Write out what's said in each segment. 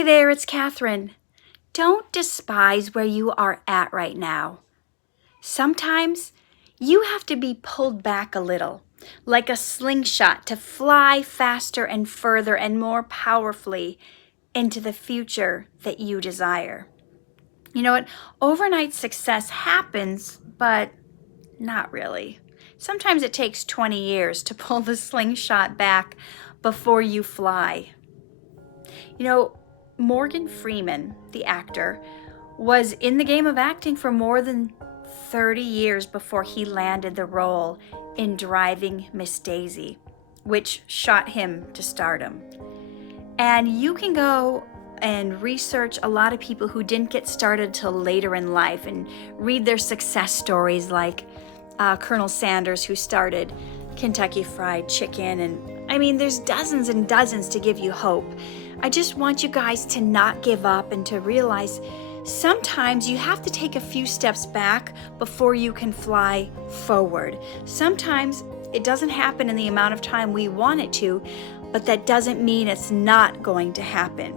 Hey there, it's Katherine. Don't despise where you are at right now. Sometimes you have to be pulled back a little, like a slingshot, to fly faster and further and more powerfully into the future that you desire. You know what? Overnight success happens, but not really. Sometimes it takes 20 years to pull the slingshot back before you fly. You know, Morgan Freeman, the actor, was in the game of acting for more than 30 years before he landed the role in Driving Miss Daisy, which shot him to stardom. And you can go and research a lot of people who didn't get started till later in life and read their success stories, like Colonel Sanders, who started Kentucky Fried Chicken. And I mean, there's dozens and dozens to give you hope. I just want you guys to not give up and to realize sometimes you have to take a few steps back before you can fly forward. Sometimes it doesn't happen in the amount of time we want it to, but that doesn't mean it's not going to happen.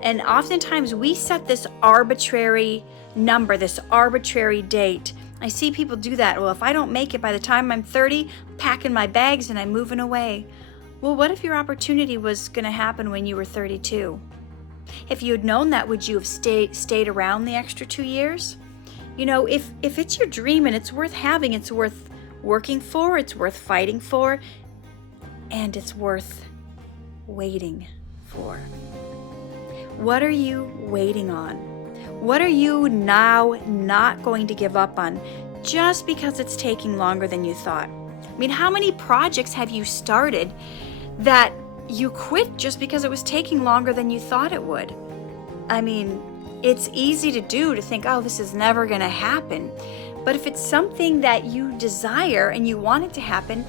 And oftentimes we set this arbitrary number, this arbitrary date. I see people do that. Well, if I don't make it by the time I'm 30, I'm packing my bags and I'm moving away. Well, what if your opportunity was going to happen when you were 32? If you had known that, would you have stayed around the extra 2 years? You know, if it's your dream and it's worth having, it's worth working for, it's worth fighting for, and it's worth waiting for. What are you waiting on? What are you now not going to give up on just because it's taking longer than you thought? I mean, how many projects have you started that you quit just because it was taking longer than you thought it would? I mean, it's easy to do, to think, oh, this is never going to happen. But if it's something that you desire and you want it to happen,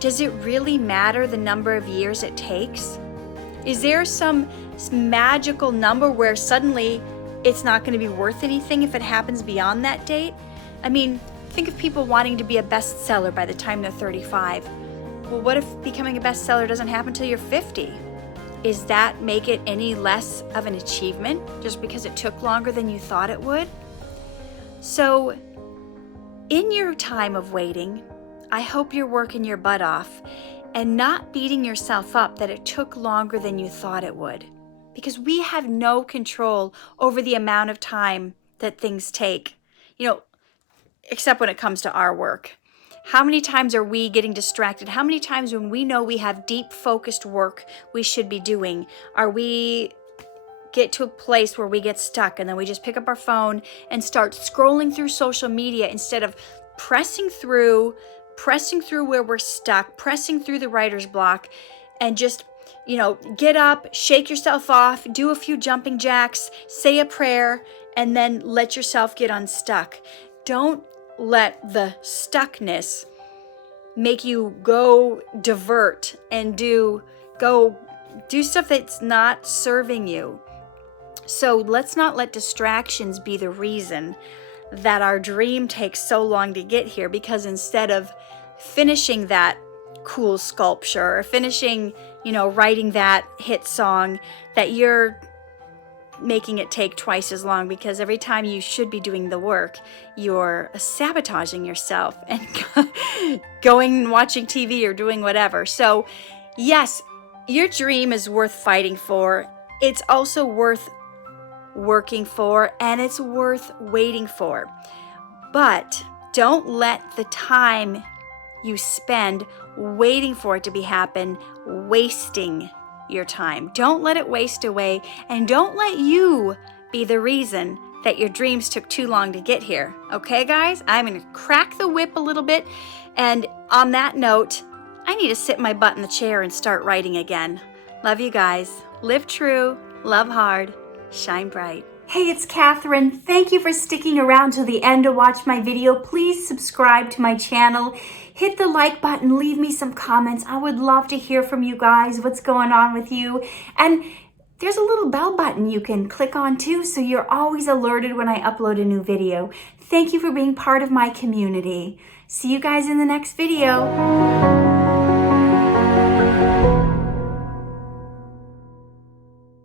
does it really matter the number of years it takes? Is there some magical number where suddenly it's not going to be worth anything if it happens beyond that date? I mean, think of people wanting to be a bestseller by the time they're 35. Well, what if becoming a bestseller doesn't happen until you're 50? Is that make it any less of an achievement just because it took longer than you thought it would? So, in your time of waiting, I hope you're working your butt off and not beating yourself up that it took longer than you thought it would. Because we have no control over the amount of time that things take, except when it comes to our work. How many times are we getting distracted? How many times when we know we have deep focused work we should be doing, are we get to a place where we get stuck and then we just pick up our phone and start scrolling through social media instead of pressing through where we're stuck, pressing through the writer's block, and just get up, shake yourself off, do a few jumping jacks, say a prayer, and then let yourself get unstuck. Don't let the stuckness make you go divert and do stuff that's not serving you. So let's not let distractions be the reason that our dream takes so long to get here, because instead of finishing that cool sculpture or finishing, writing that hit song, that you're making it take twice as long, because every time you should be doing the work, you're sabotaging yourself and going and watching TV or doing whatever. So yes, your dream is worth fighting for. It's also worth working for, and it's worth waiting for. But don't let the time you spend waiting for it to happen wasting your time. Don't let it waste away, and don't let you be the reason that your dreams took too long to get here. Okay, guys? I'm going to crack the whip a little bit, and on that note, I need to sit my butt in the chair and start writing again. Love you guys. Live true, love hard, shine bright. Hey, it's Katherine. Thank you for sticking around till the end to watch my video. Please subscribe to my channel. Hit the like button, leave me some comments. I would love to hear from you guys, what's going on with you. And there's a little bell button you can click on too, so you're always alerted when I upload a new video. Thank you for being part of my community. See you guys in the next video.